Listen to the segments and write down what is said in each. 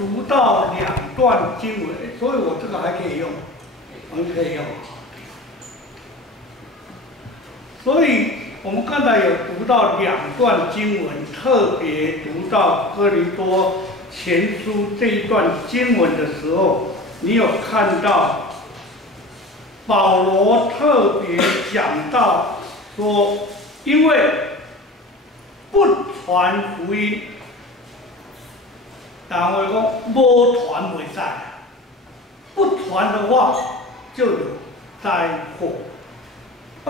读到2段经文，所以我这个还可以用，我们可以用。所以我们刚才有读到2段经文，特别读到哥林多前书这一段经文的时候，你有看到保罗特别讲到说，因为不传福音，人会讲无传袂使，不传的话就有灾祸。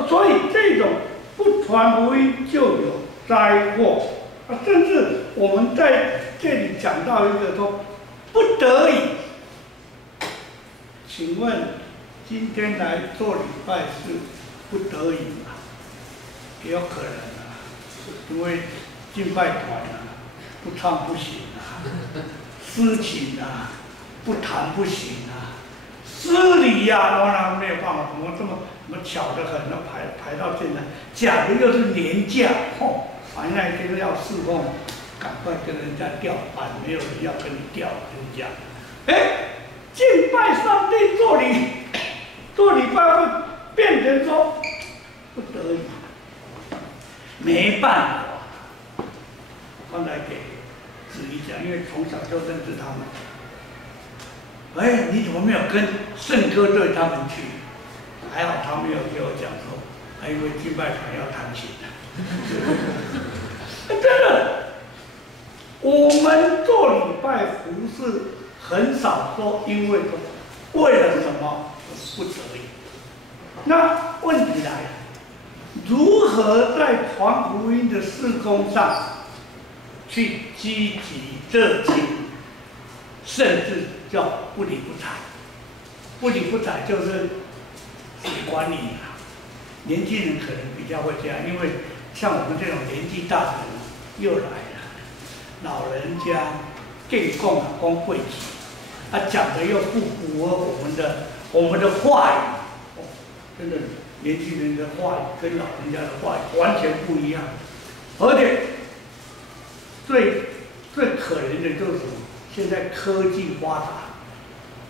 所以这种不传福音就有灾祸。甚至我们在这里讲到一个说不得已，请问今天来做礼拜是不得已吗？也有可能啊，因为敬拜团啊，不唱不行啊，诗情啊，不弹不行啊，失礼呀，当然没有办法，怎么巧得很，排到现在，假的又是年假，反正那天要侍奉，赶快跟人家调班，没有人要跟你调，人家，敬拜上帝做礼拜会变成说不得已，没办法。刚才给子怡讲，因为从小就认识他们。你怎么没有跟圣歌队他们去？还好他没有给我讲说，因为敬拜团要弹琴的。真的，我们做礼拜服事很少说因为为了什么不得已。那问题来了，如何在传福音的事工上去积极热情，甚至叫不理不睬？不理不睬就是谁管你啊？年轻人可能比较会这样，因为像我们这种年纪大的人又来了，老人家更讲讲贵气，讲的又不符合我们的话语，真的年轻人的话语跟老人家的话语完全不一样，而且最可怜的就是什么？现在科技发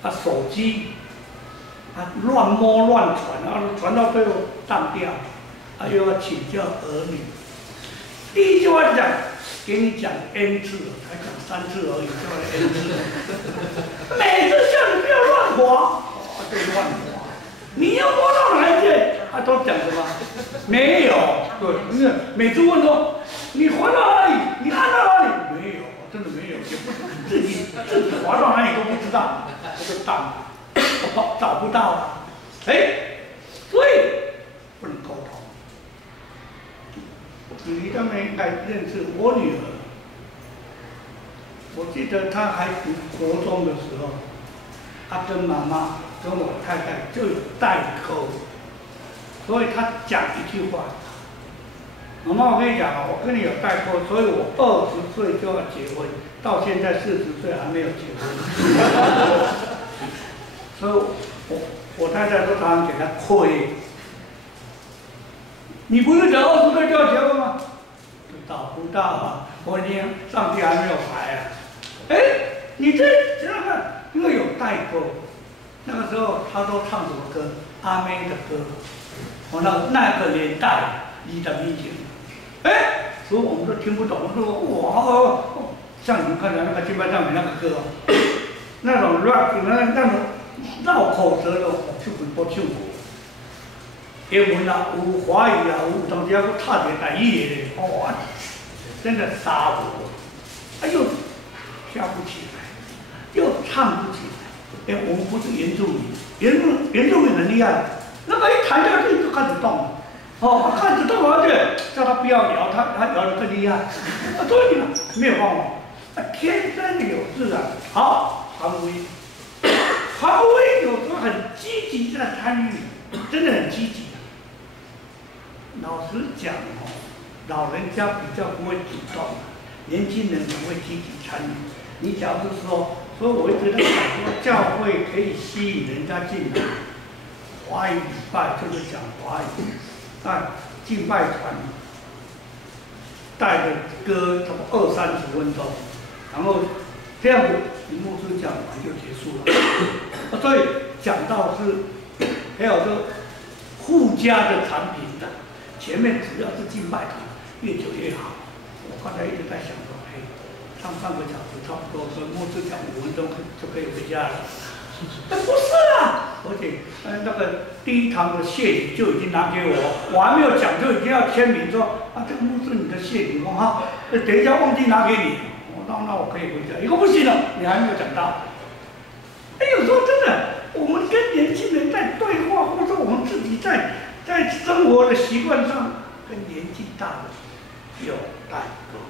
达，手机乱摸乱传，传到最后当掉，又要请教儿女。第一句话讲，给你讲 N 次，才讲3次而已，叫了 N 次。每次叫你不要乱滑，就乱滑。你要摸到哪一件？都讲什么？没有。对，每次问说你滑到哪里？你按到哪里？没有，真的没有，也不是自己滑到哪里都不知道，这就当找不到啊。所以不能沟通。你他们应该认识我女儿，我记得她还读国中的时候，她跟妈妈跟我太太就有代沟，所以她讲一句话：妈妈，我跟你讲啊，我跟你有代沟，所以我20岁就要结婚，到现在40岁还没有结婚。所以我太太都常常给她亏。你不是讲20岁就要结婚吗？不到啊，我已经上帝还没有排啊。你这想想看，因为有代沟。那个时候他都唱什么歌？阿妹的歌。那个年代，20年前，所以我们都听不懂。我说哇，像你们看的那个金牌赞美那个歌，那种 rap 那种绕口舌的，唱过唱过。英文啊，有华语啊，有当时还佫插点台语的，真的杀我！又跳不起来，又唱不起来。我们不是原住民，原住民很厉害，那个一弹下去就开始动了。开始动了，叫他不要摇，他摇得更厉害。所以呢，没有办法，天生有志啊。好，传福音，传福音有时候很积极的参与，真的很积极。老实讲老人家比较不会主动，年轻人才会积极参与。你假如是说，所以我一直在讲说，教会可以吸引人家进来。华语礼拜就是讲华语，敬拜团带着歌差不多20-30分钟，然后这样子牧师讲完就结束了。所以讲到是，还有这附加的产品的，前面只要是敬拜团，越久越好。我刚才一直在想说，哎，上半个小时差不多，跟牧师讲5分钟就可以回家了。不是啊，而且那个第一堂的谢礼就已经拿给我还没有讲就已经要签名说啊，这个牧师你的谢礼我哈，等一下忘记拿给你，那我可以回家。一个不行了，你还没有讲到。哎，有时候真的，我们跟年轻人在对话，或者我们自己在生活的习惯上，跟年纪大的有代沟。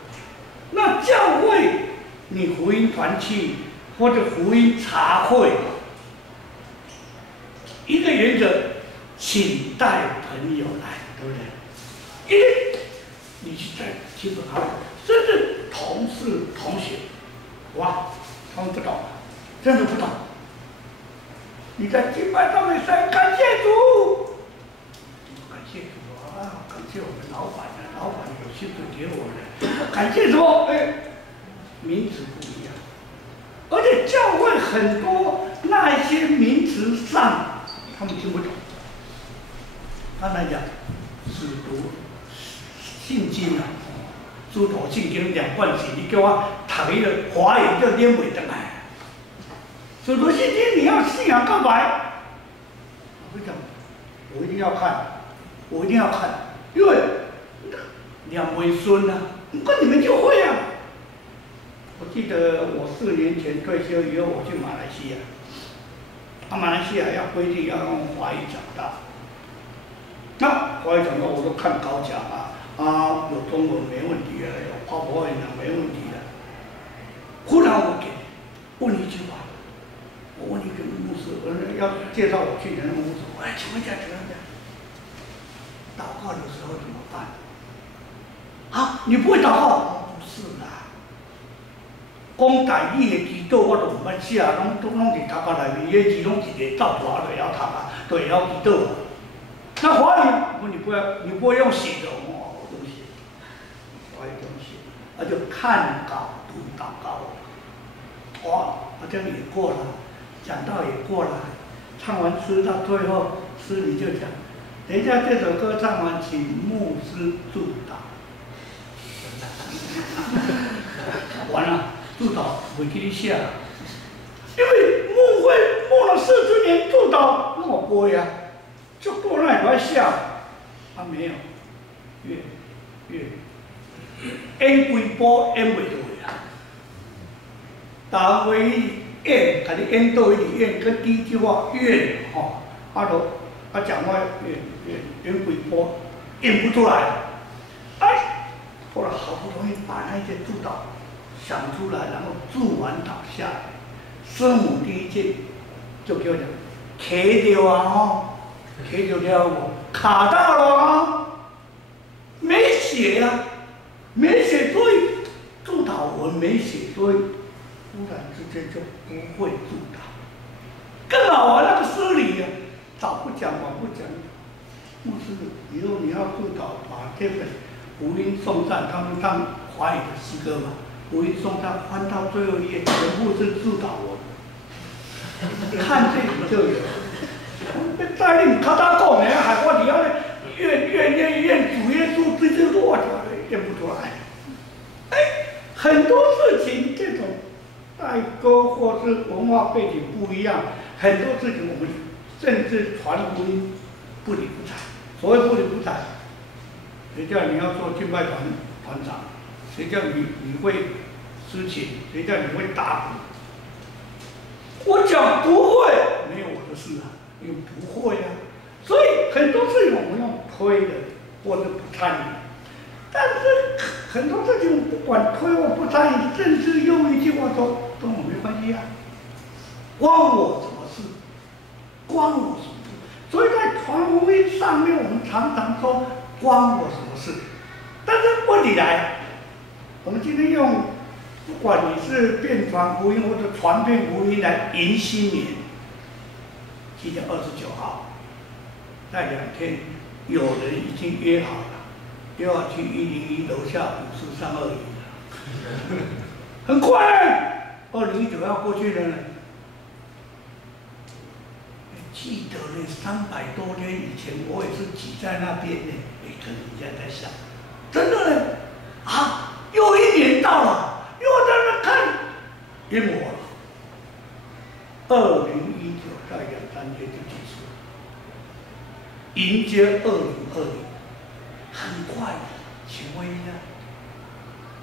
那教会，你福音团契或者福音茶会。一个原则，请带朋友来，对不对？因为你去带亲朋好友，甚至同事、同学，哇，他们不懂，真的不懂。你在敬拜上面说感谢主，感谢主啊，感谢我们老板啊，老板有薪水给我的，感谢什么？哎，名词不一样，而且教会很多那一些名词上。他们听不懂。刚才讲使徒信经啊，诸头信经2贯时，你叫我读一个华语就念不得来。使徒信经你要信仰告白，我讲，我一定要看，我一定要看，因为两位孙啊，不过你们就会啊。我记得我4年前退休以后，我去马来西亚。马来西亚要规定要用华语讲道，那华语讲道我都看高讲啊，有中文没问题的，有泡泡语讲没问题的。忽然我问一句话，我问一个牧师，要介绍我去的那个牧师，哎，请问一下，祷告的时候怎么办？啊，你不会祷告？不是啦。讲台语的祈祷我都唔捌写，拢是读到内面，迄字拢一个照图就会晓读啊，就会晓祈祷啊。那华语，你不会用写的哦，我都写，华语都写，那就看稿读祷告。哇，这样也过了，讲道也过了，唱完诗到最后，诗你就讲，等一下这首歌唱完，请牧师祝祷。完了。祝祷会给你写，因为牧会牧了40年，祝祷那么多呀，就多那块下，他没有，越演几波演袂到呀，大会演，给你演到一点演，跟第一句话愿吼，讲话演几波演不出来，哎，后来好不容易把那些祝祷。想出来，然后祝完祷下来，圣母第一句就给我讲，卡掉啊哦，卡掉了我卡到了啊，没写啊，没写，所以祝祷文没写，所以忽然之间就不会祝祷。更好玩那个诗里啊，早不讲晚不讲，牧师以后你要祝祷，把这本福音颂赞，他们唱华语的诗歌嘛。福音颂赞翻到最后一页，全部是祝祷文，看这里就有。在你咔嚓讲的，还我底下呢，愿主耶稣这些话，念不出来。哎，很多事情这种代沟或是文化背景不一样，很多事情我们甚至传福音不理不睬。所谓不理不睬，谁叫你要做敬拜团长？谁叫你会诗情？谁叫你会打鼓？我讲不会，没有我的事啊，因为不会啊。所以很多事情我们用推的，或者不参与。但是很多事情不管推或不参与，甚至用一句话说跟我没关系啊，关我什么事？关我什么事？所以在传福音上面，我们常常说关我什么事？但是问题来了。我们今天用，不管你是遍传福音或者传遍福音来迎新年，7月29号，那2天，有人已经约好了，又要去101楼下5321了，很快， 2019要过去了呢。记得呢，300多年以前，我也是挤在那边呢。可能你现在在想，真的呢，啊，又一年到了，又在那看淹没了。2019再2、3天就结束了，迎接2020，很快。请问一下，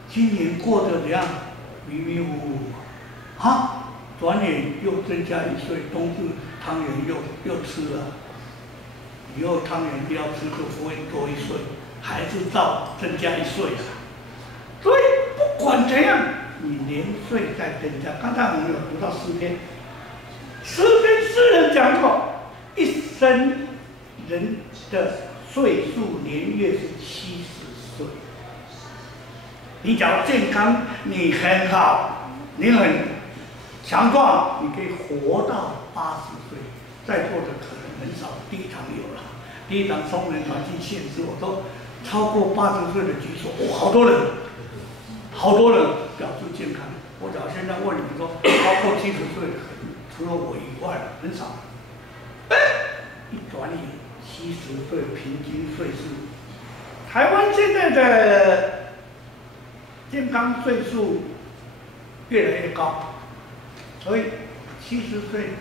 今年过得怎样？迷迷糊糊啊，转眼又增加1岁，冬至汤圆又吃了。以后汤圆不要吃就不会多1岁，还是照增加1岁啊。所以不管怎样，你年岁在增加。刚才我们有读到诗篇，诗人讲过，一生人的岁数年月是70岁。你只要健康，你很好，你很强壮，你可以活到80岁。在座的可能很少，第一堂有了，第一堂松人团去献诗，我说超过80岁的举手，哦，好多人表示健康。我假如现在问你们说，超过70岁的很，除了我以外，很少。一转眼70岁平均岁数，台湾现在的健康岁数越来越高，所以70岁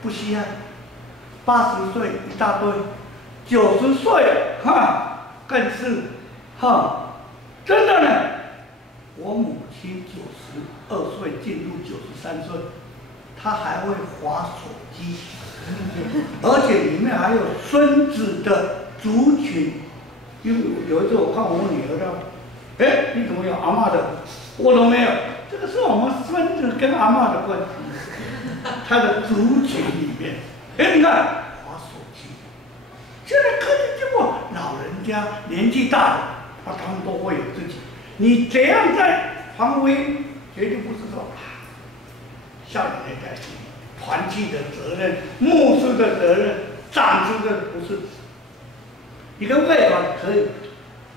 不稀罕，80岁一大堆，90岁更是真的呢。我母亲92岁进入93岁，她还会滑手机，而且里面还有孙子的族群。因为有一次我看我女儿的，你怎么有阿嬷的？我都没有。这个是我们孙子跟阿嬷的关系，他的族群里面。你看滑手机，现在科技进步，老人家年纪大了，他们都会有自己。你怎样在防微，绝对不是说校园的代替，团体的责任、牧师的责任、长子的不是。你跟外管可以，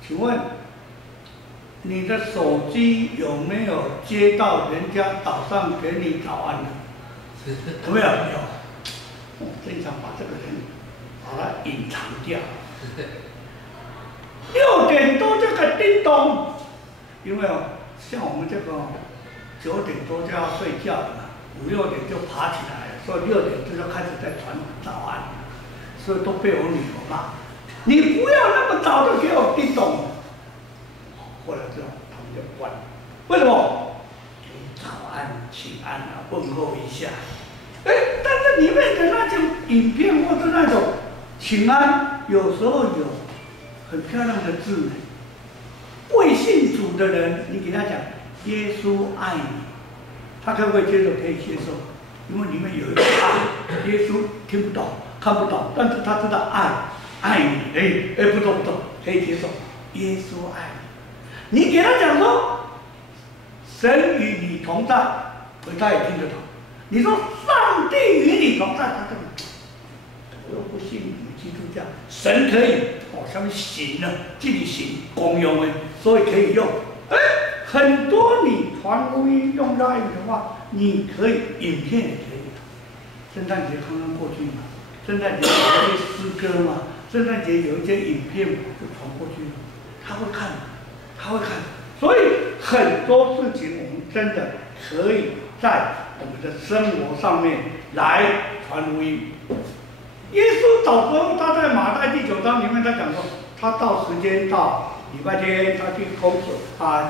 请问你的手机有没有接到人家早上给你早安的？有没有？有。我经常把这个人把它隐藏掉。6点多这个叮咚，因为像我们这个9点多就要睡觉了，5、6点就爬起来了，所以6点就开始在传早安，所以都被我女儿骂。你不要那么早就给我叮咚。后来之后他们就关了，为什么？早安、请安啊，问候一下。但是里面的那种影片或者那种请安，有时候有很漂亮的字。未信主的人，你给他讲耶稣爱你，他可不可以接受？可以接受，因为里面有一个爱。耶稣听不懂、看不懂，但是他知道爱你，不懂，可以接受。耶稣爱你，你给他讲说神与你同在，他也听得懂。你说上帝与你同在，他就我又不信你基督教，神可以下面行了，自己行公用的，所以可以用。很多你传福音用赖语的话，你可以影片也可以。圣诞节刚刚过去嘛，圣诞节有一些诗歌嘛，圣诞节有一些影片就传过去了，他会看，所以很多事情我们真的可以在我们的生活上面来传福音。耶稣早时候他在马太第9章里面他讲说，他到时间到礼拜天他去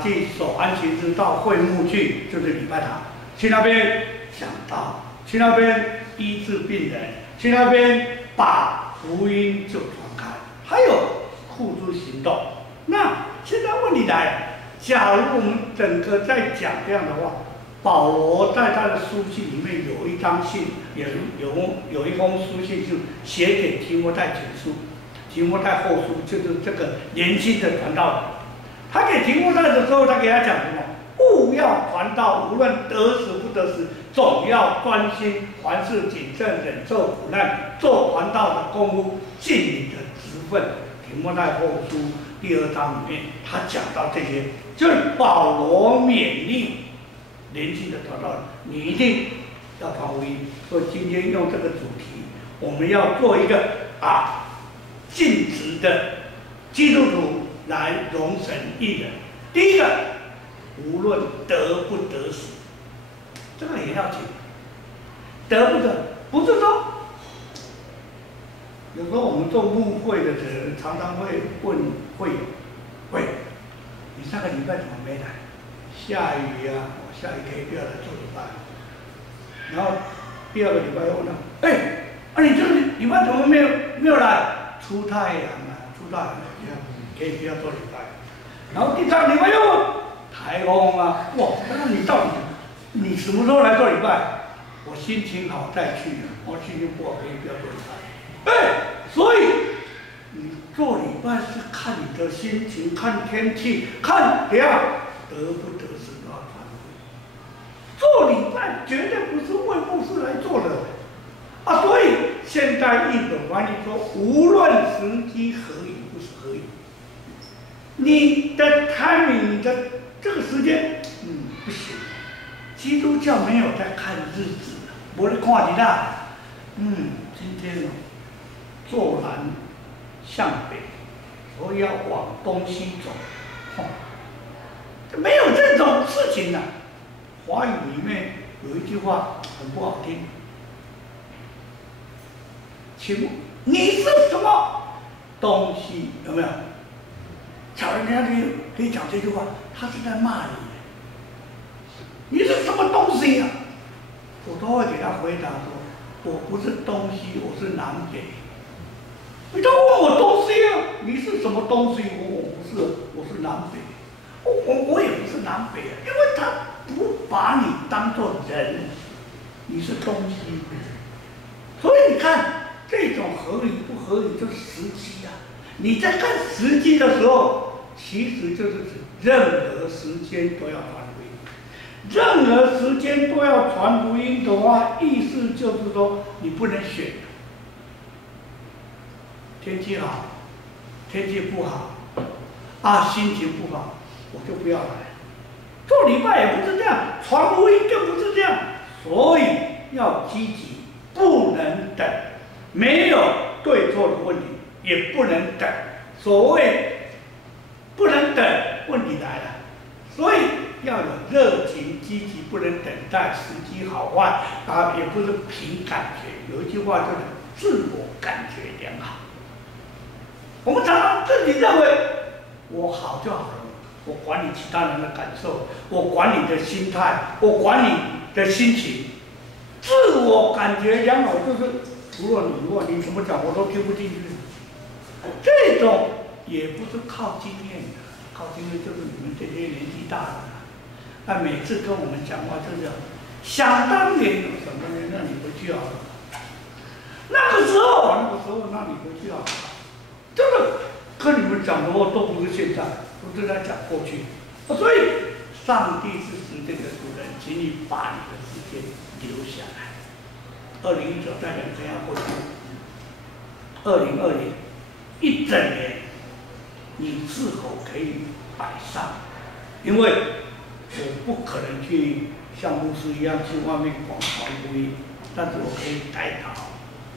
去守安息日到会幕去，就是礼拜堂，去那边讲道，去那边医治病人，去那边把福音就传开，还有付诸行动。那现在问题来了，假如我们整个在讲这样的话，保罗在他的书信里面有一张信，有一封书信是写给提摩太前书、提摩太后书，就是这个年轻的传道人。他给提摩太的时候，他给他讲什么？务要传道，无论得时不得时，总要专心，凡事谨慎，忍受苦难，做传道的功夫，尽你的职分。提摩太后书第2章里面，他讲到这些，就是保罗勉励连续的找到，你一定要传福音。所以今天用这个主题，我们要做一个尽职的基督徒来荣神益人。第一个，无论得不得死，这个也要紧。得不得，不是说，有时候我们做牧会的人常常会问会友，喂，你上个礼拜怎么没来？下雨啊，我下雨可以不要来做礼拜。然后第二个礼拜又问他，你这个礼拜怎么没有来？出太阳啊，出太阳可以不要做礼拜。然后第三个礼拜又问台风啊，哇，那你到底你什么时候来做礼拜？我心情好再去，我心情不好可以不要做礼拜。所以你做礼拜是看你的心情，看天气，看怎样得不得失都要传福音。做礼拜绝对不是为牧师来做的所以现代译本翻译说，无论时机何以，不是何以，你的 timing， 你的这个时间，不行。基督教没有在看日子。我的看你啦，今天坐南向北，所以要往东西走，没有这种事情的。华语里面有一句话很不好听，请问你是什么东西？有没有？小人家可以讲这句话，他是在骂你。你是什么东西啊？我都会给他回答说，我不是东西，我是南北。你都问我东西啊？你是什么东西？我不是，我是南北。我也不是南北因为他不把你当作人，你是东西。所以你看，这种合理不合理就是时机啊。你在看时机的时候，其实就是指任何时间都要传福音。任何时间都要传福音的话，意思就是说你不能选。天气好，天气不好，心情不好，我就不要来。做礼拜也不是这样，传福音更不是这样，所以要积极，不能等，没有对错的问题，也不能等。所谓不能等，问题来了，所以要有热情积极，不能等待时机好坏也不是凭感觉。有一句话就是自我感觉良好。我们常常自己认为我好就好了，我管你其他人的感受，我管你的心态，我管你的心情。自我感觉良好就是除了你怎么讲我都听不进去。这种也不是靠经验的，靠经验就是你们这些年纪大的。每次跟我们讲话就这样，想当年有什么人让你回去好了，那个时候让你回去好了，这个跟你们讲的话都不是现在，都是在讲过去。所以上帝是时间的主人，请你把你的时间留下来。2019再2天要过去，2020一整年，你是否可以摆上？因为我不可能去像牧师一样去外面广传福音，但是我可以代祷，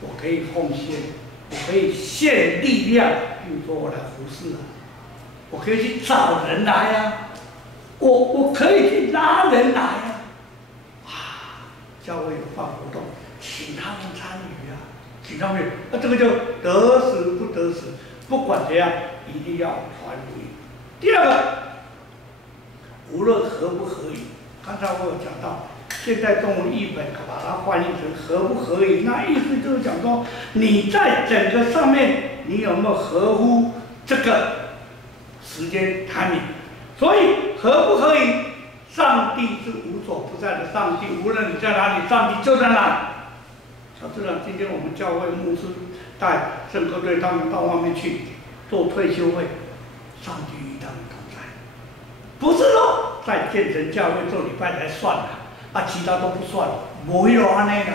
我可以奉献，我可以献力量，比如说我来服侍我可以去找人来我可以去拉人来教会有办活动，请他们参与请他们，这个就得死不得死，不管怎样，一定要传福音。第二个，无论合不合理，刚才我有讲到，现在中文译本把它翻译成合不合理，那意思就是讲说，你在整个上面，你有没有合乎这个时间 timing？ 所以合不合理，上帝是无所不在的上帝，无论你在哪里，上帝就在哪里。小市长，今天我们教会牧师带圣歌队他们到外面去做退休会，上帝与他们同在，不是说在建成教会做礼拜才算其他都不算，没有安内的。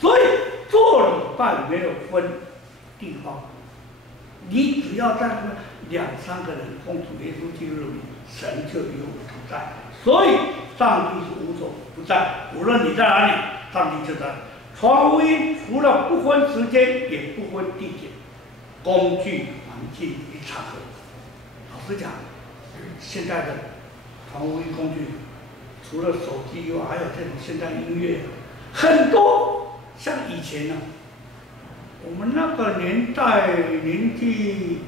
所以做礼拜没有分地方，你只要在2、3个人奉主耶稣基督的名，神就与我们同在。所以上帝是无所不在，无论你在哪里，上帝就在。传福音除了不分时间，也不分地点，工具、环境与场合。老实讲，现在的传福音工具，除了手机以外，还有这种现代音乐，很多。像以前呢、我们那个年代年纪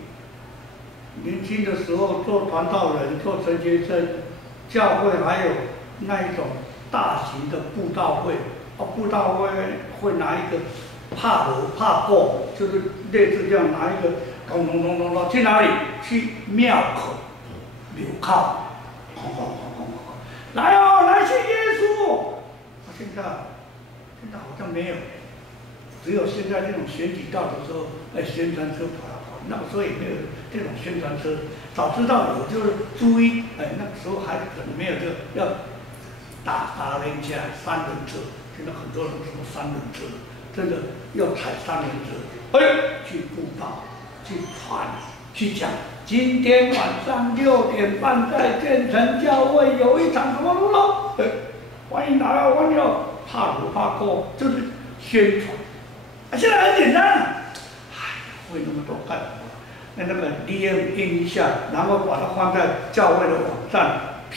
年轻的时候，做传道人、做神学生，教会还有那一种大型的布道会，布道会拿一个帕罗帕布，就是类似这样拿一个咚咚咚咚咚去哪里？去庙口纽靠，来哦，来信耶稣。现在好像没有，只有现在这种选举到的时候，宣传车跑来跑，那个时候也没有这种宣传车。早知道有就是注意，那个时候还可能没有这个要打人家三轮车，现在很多人什么三轮车，真的要踩三轮车，去布道，去传，去讲。今天晚上6点半在建成教会有一场什么什么，欢迎来哦，欢迎哦。帕鲁帕克就是宣传，现在很简单，会那么多干什么？那个 DM 印一下，然后把它放在教会的网站，啪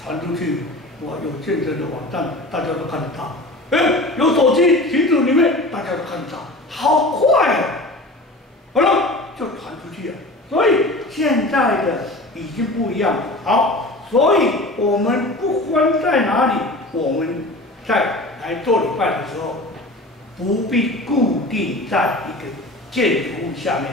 传出去，哇，有见证的网站，大家都看得到。有手机群组里面，大家都看得到，好快啊！好了，就传出去了。所以现在的已经不一样了。好，所以我们不分在哪里，我们在来做礼拜的时候，不必固定在一个建筑物下面，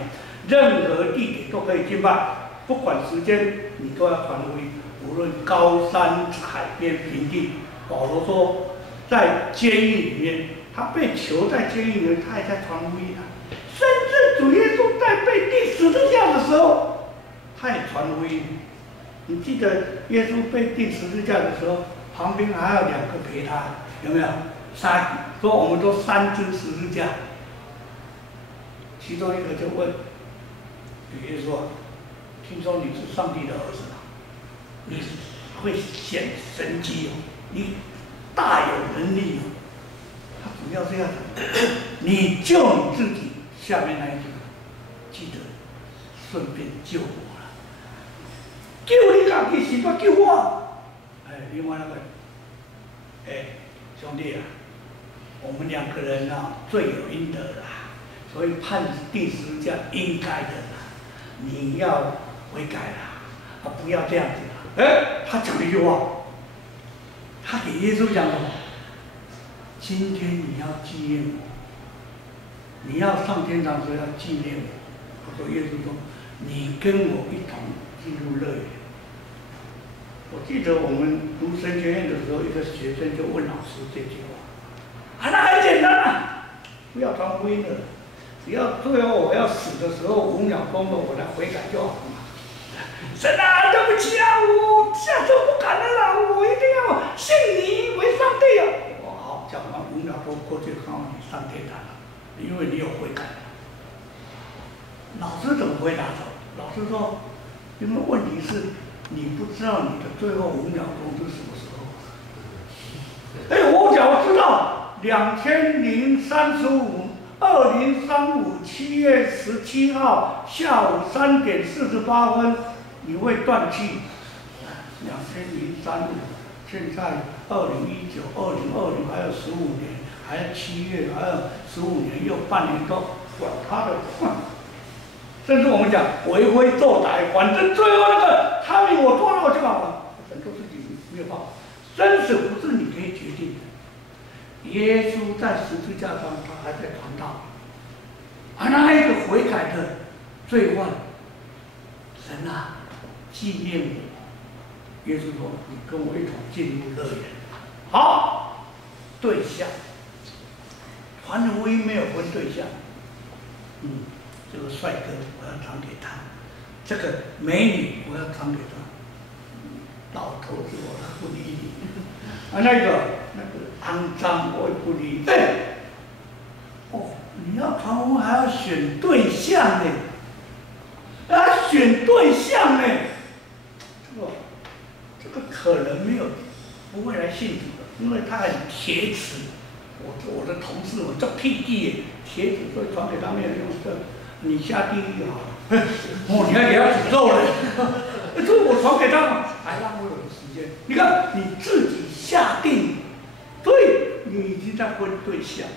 任何地点都可以敬拜，不管时间，你都要传福音。无论高山、海边、平地，保罗说，在监狱里面，他被囚在监狱里面，他也在传福音啊。甚至主耶稣在被钉十字架的时候，他也传福音。你记得耶稣被钉十字架的时候，旁边还有2个陪他，有没有？说我们都3只十字架，其中一个就问耶稣：“听说你是上帝的儿子啊，你会显神迹哦，你大有能力哦。”他主要这样，你救你自己。下面那一句，记得顺便救我了，救你自己是不救我？另外那个，兄弟啊，我们2个人啊罪有应得啦，所以判第10架应该的啦，你要悔改啦，不要这样子啦。他讲一句话，他给耶稣讲什么？今天你要纪念我。你要上天堂时要纪念我。他说耶稣说，你跟我一同进入乐园。我记得我们读神学院的时候，一个学生就问老师这句话，那很简单啊，不要传福音了，只要最后我要死的时候5秒钟的我来悔改就好了嘛。神啊，对不起啊，我下次不敢了啦，我一定要信你为上帝啊。好，讲完5秒钟过去，看到你上天堂了。因为你有悔改，老师怎么回答的？老师说，因为问题是你不知道你的最后5秒钟是什么时候。我讲知道，2035 7月17号下午3点48分，你会断气。2035，现在2019、2020还有15年。还有7月，还有15年，又半年多，管他的，甚至我们讲为非作歹，反正最后那个他命我做了就好了，很多事情没有办法，生死不是你可以决定的。耶稣在十字架上，他还在传道，那一个悔改的罪犯，神啊，纪念我。耶稣说：“你跟我一同进入乐园。”好，对象。传福音没有分对象，这个帅哥我要传给他，这个美女我要传给他，老头子我不理你，那个肮脏我也不理你。你要传福音还要选对象呢，选对象呢，这个可能没有不会来信主的，因为他很铁齿。我的同事我叫屁弟铁齿，所以传给他没有用。这你下地狱好了，哦，你还给他诅咒了，这我传给他嘛，还浪费我的时间。你看你自己下定，对，你已经在分对象。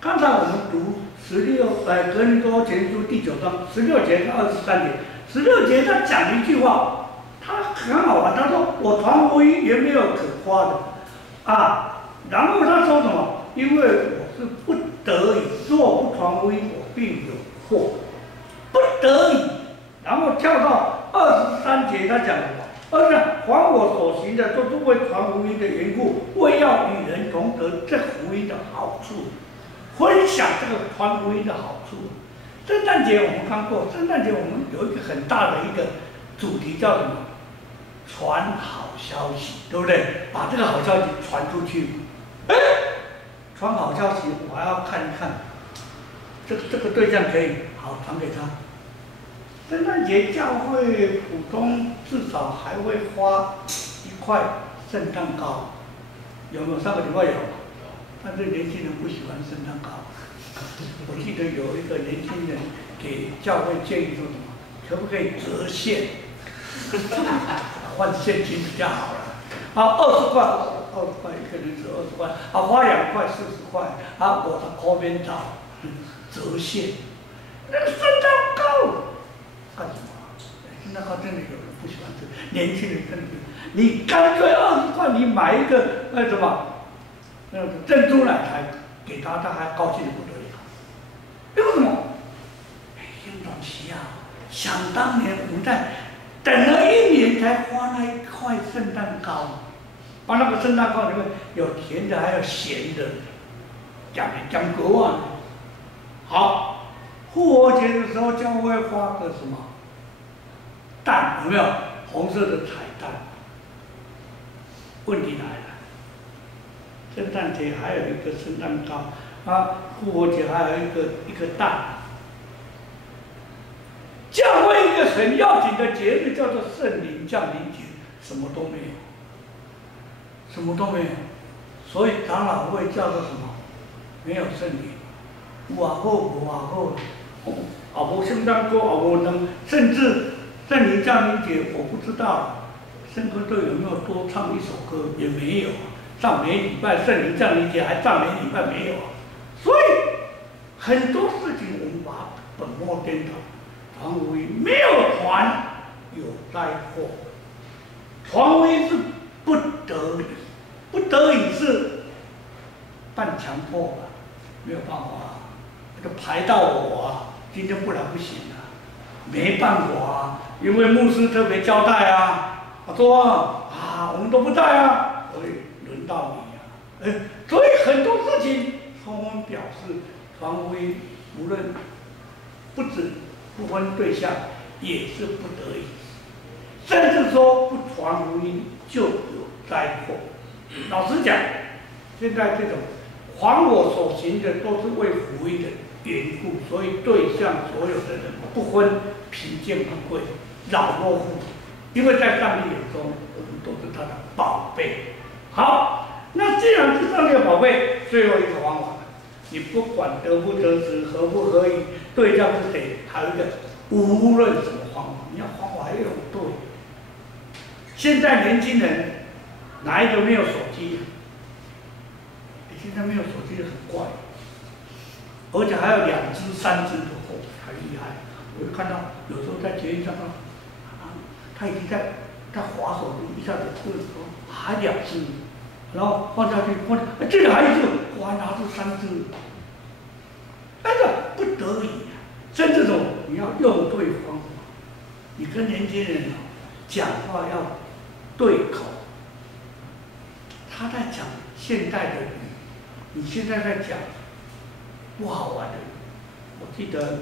刚才我们读格林多前书第9章16节到23节，16节他讲了一句话，他很好玩，他说我传福音也没有可夸的啊。然后他说什么？因为我是不得已，若不传福音，我必有祸。不得已，然后跳到23节，他讲什么？凡我所行的，都是为传福音的缘故，为要与人同得这福音的好处。分享这个传福音的好处。圣诞节我们看过，圣诞节我们有一个很大的一个主题叫什么？传好消息，对不对？把这个好消息传出去。哎，传好消息，我还要看一看，这个对象可以好传给他。圣诞节教会普通至少还会花1块圣诞糕，有没有？上个礼拜有。但是年轻人不喜欢圣诞糕。我记得有一个年轻人给教会建议说什么，可不可以折现？换现金比较好了。啊，20块，20块一个人折20块，啊，花2块40块，啊，我的靠边找折现。那个圣诞糕干什么？圣诞糕真的有人不喜欢吃，年轻人真的不喜欢。你干脆20块，你买一个那什么？那个珍珠奶茶给他，他还高兴的不得了。为什么？英东西啊！想当年我们在等了1年才花那1块圣诞糕，把那个圣诞糕里面有甜的，还有咸的，讲究啊。好，复活节的时候教会发个什么蛋，有没有红色的彩蛋？问题来了。圣诞节还有一个圣诞糕，啊，复活节还有一个蛋。教会一个很要紧的节日叫做圣灵降临节，什么都没有，什么都没有，所以长老会叫做什么？没有圣灵，有啊好，无啊好，啊无圣诞歌，啊无能，甚至圣灵降临节我不知道，圣歌队有没有多唱一首歌？也没有。赞美礼拜，圣灵降临节还赞美礼拜没有啊？所以很多事情我们把本末颠倒，传福音没有传有灾祸，传福音是不得已，不得已是半强迫啊，没有办法啊，就排到我啊，今天不来不行啊，没办法啊，因为牧师特别交代啊，他说啊，我们都不在啊，所以。道理啊，所以很多事情，充分表示传福音，无论不分对象，也是不得已，甚至说不传福音就有灾祸。老实讲，现在这种凡我所行的都是为福音的缘故，所以对象所有的人不分贫贱富贵、老弱妇孺，因为在上帝眼中，我们都是他的宝贝。好，那既然是上帝的宝贝，最后一个方法，你不管得不得时、合不合意，对象是谁，还有一个无论什么方法，你要方法要用对。现在年轻人哪一个没有手机？现在没有手机很怪，而且还有2只、3只的货，很厉害。我就看到有时候在捷运上他已经在滑手机，一下子还2只。然后放下去，这里还有一只，我还拿出3只，那个不得已，真这种你要用对方法，你跟年轻人讲话要对口。他在讲现代的语，你现在在讲不好玩的语。我记得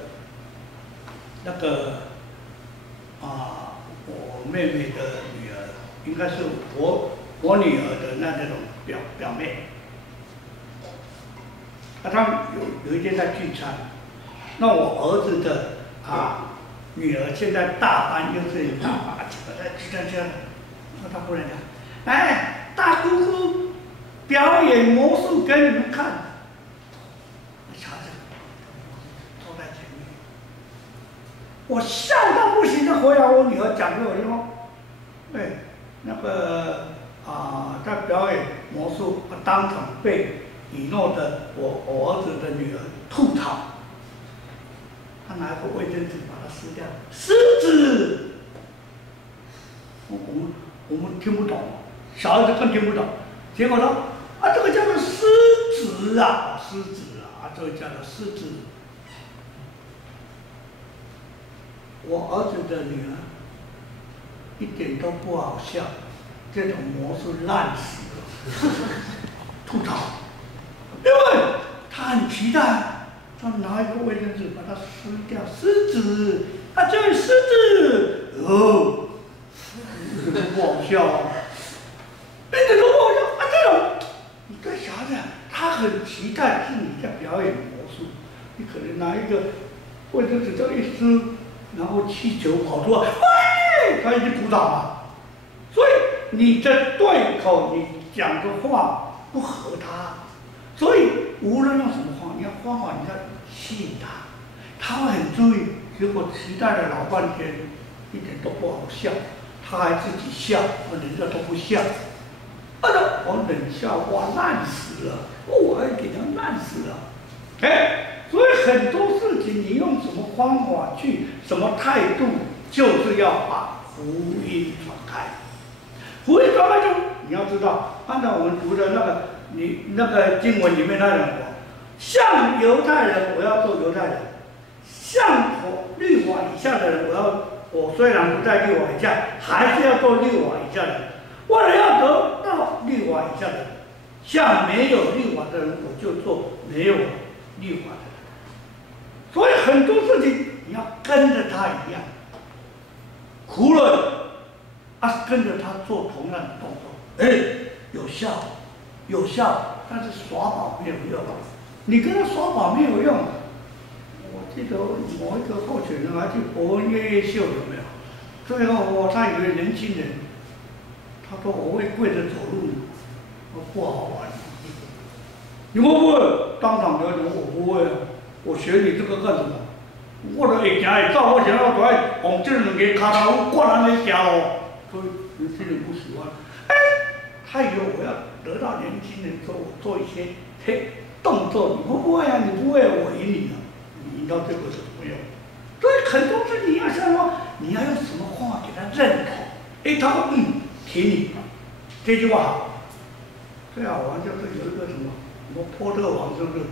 那个我妹妹的女儿，应该是我女儿的那种表妹，他们有一天在聚餐，那我儿子的女儿现在大班，幼稚园大班，在聚餐，那他忽然讲，哎，大姑姑表演魔术给你们看。小孩子坐在前面，我笑到不行，就回来我女儿讲给我听，对，那个在表演魔术，当场被以诺的我儿子的女儿吐槽，他拿个卫生纸把它撕掉，狮子。我们听不懂，小孩子更听不懂。结果呢，这个叫做狮子啊，狮子啊，这个叫做狮子。我儿子的女儿一点都不好笑，这种魔术烂死了，吐槽，因为他很期待，他拿一个卫生纸把它撕掉，狮子，这是狮子，不好笑啊！一点都不好笑啊！这种，你在想想，他很期待是你在表演魔术，你可能拿一个卫生纸这样一撕，然后气球跑出来，喂，他已经鼓掌了。所以你的对口，你讲的话不合他，所以无论用什么话，你要方法，你要吸引他，他会很注意。结果期待了老半天，一点都不好笑。他还自己笑，人家都不笑。我冷笑话烂死了，我还给他烂死了。所以很多事情你用什么方法去，什么态度，就是要把福音传开。福音传开就你要知道，按照我们读的那个经文里面那种，像犹太人我要做犹太人，像律法以下的人我虽然不在律法以下，还是要做律法以下的人。为了要得到律法以下的人，像没有律法的人，我就做没有律法的人。所以很多事情你要跟着他一样，胡论跟着他做同样的动作，有效，但是耍宝没有用。你跟他耍宝没有用。我记得某一个候选人还去博恩夜夜秀，有没有？最后他以为年轻人，他说我会跪着走路，不好玩。你会不会？当场表演我不会啊，我学你这个干什么？我都会行会走，我想要在往这两个脚头灌安尼行哦，所以年轻人不喜欢。他以为我要得到年轻人说我做一些动作，你会不会啊？你不会，我赢你了。你到这个有什么用？所以很多事你要想说，你要用什么方法给他认同？他说挺你，这句话好。最好玩就是有一个什么波特王，是不是？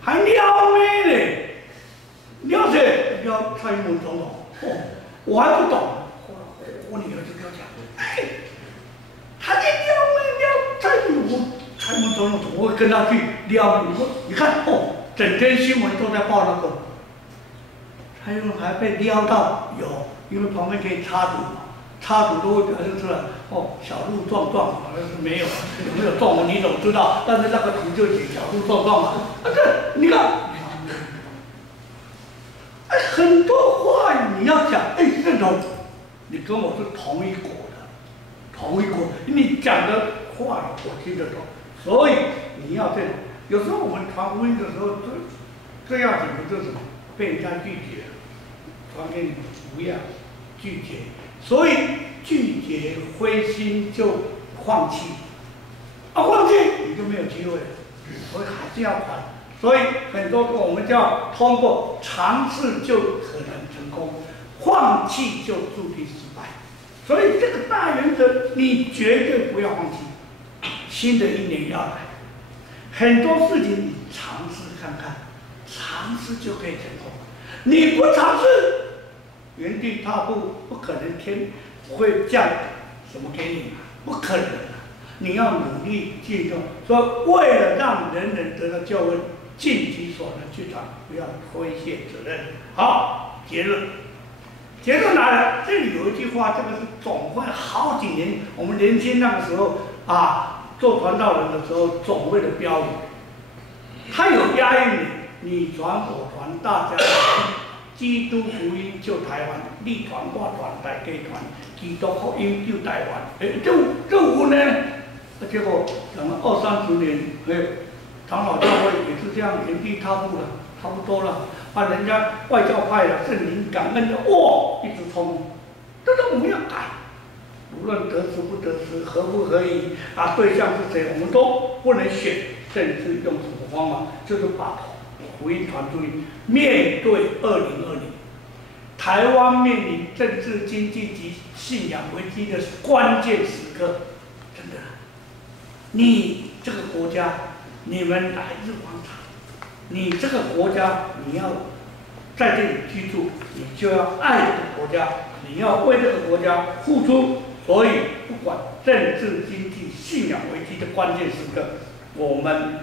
还撩妹呢？撩谁？撩蔡英文总统。我还不懂。我女儿就跟我讲，他在撩妹撩蔡英文，蔡英文总统怎么会跟他去撩？你看整天新闻都在报那个，蔡英文还被撩到因为旁边可以插图嘛，插图都会表现出来。小鹿撞撞，好像是没有，有没有撞我你怎么知道？但是那个图就写小鹿撞撞嘛。你看，很多话你要讲，认同，你跟我是同一国的，同一国，你讲的话我听得懂，所以你要这种。有时候我们传福音的时候，最要紧的就是什么？被人家拒绝，传给你不要拒绝，所以拒绝灰心就放弃，放弃你就没有机会了，所以还是要传。所以很多我们叫通过尝试就可能成功，放弃就注定失败。所以这个大原则你绝对不要放弃。新的一年要来，很多事情你尝试看看，尝试就可以成功。你不尝试，原地踏步，不可能天会降什么给你，不可能。你要努力进入，说为了让人人得到救恩，尽其所能去传，不要推卸责任。好，结论。结论来了，这里有一句话，这个是总会好几年，我们年轻那个时候做传道人的时候，总会的标语，它有押韵的，你传我传，大家传，基督福音救台湾，你传我传，大家传，基督福音救台湾。这有呢，结果等了20-30年，长老教会也是这样原地踏步了，差不多了，人家外教派了，圣灵感恩的，哇，一直冲，但是我们要改，无论得时不得时，合不合宜对象是谁，我们都不能选，甚至用什么方法，就是把福音传出去。面对2020，台湾面临政治、经济及信仰危机的关键时刻，真的，你这个国家，你们来日方长，你这个国家，你要在这里居住，你就要爱这个国家，你要为这个国家付出。所以，不管政治、经济、信仰危机的关键时刻，我们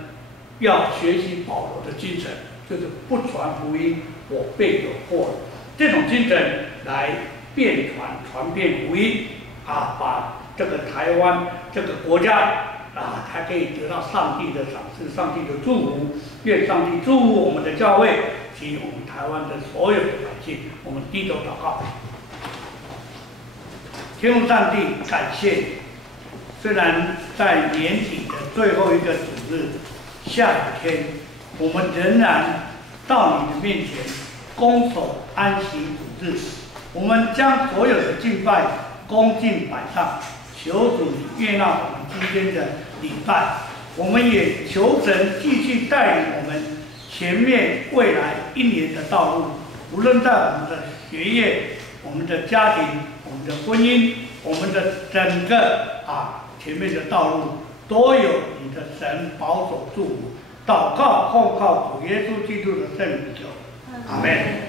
要学习保罗的精神，就是不传福音，我便有祸了。这种精神来传遍福音把这个台湾这个国家才可以得到上帝的赏赐、上帝的祝福。愿上帝祝福我们的教会及我们台湾的所有的百姓。我们低头祷告。天父上帝，感谢你。虽然在年底的最后一个主日，下雨天，我们仍然到你的面前，恭守安息主日。我们将所有的敬拜恭敬摆上，求主你悦纳我们今天的礼拜。我们也求神继续带领我们前面未来一年的道路，无论在我们的学业、我们的家庭、我们的婚姻、我们的整个前面的道路，都有你的神保守祝福。祷告奉靠主耶稣基督的圣名求，阿门。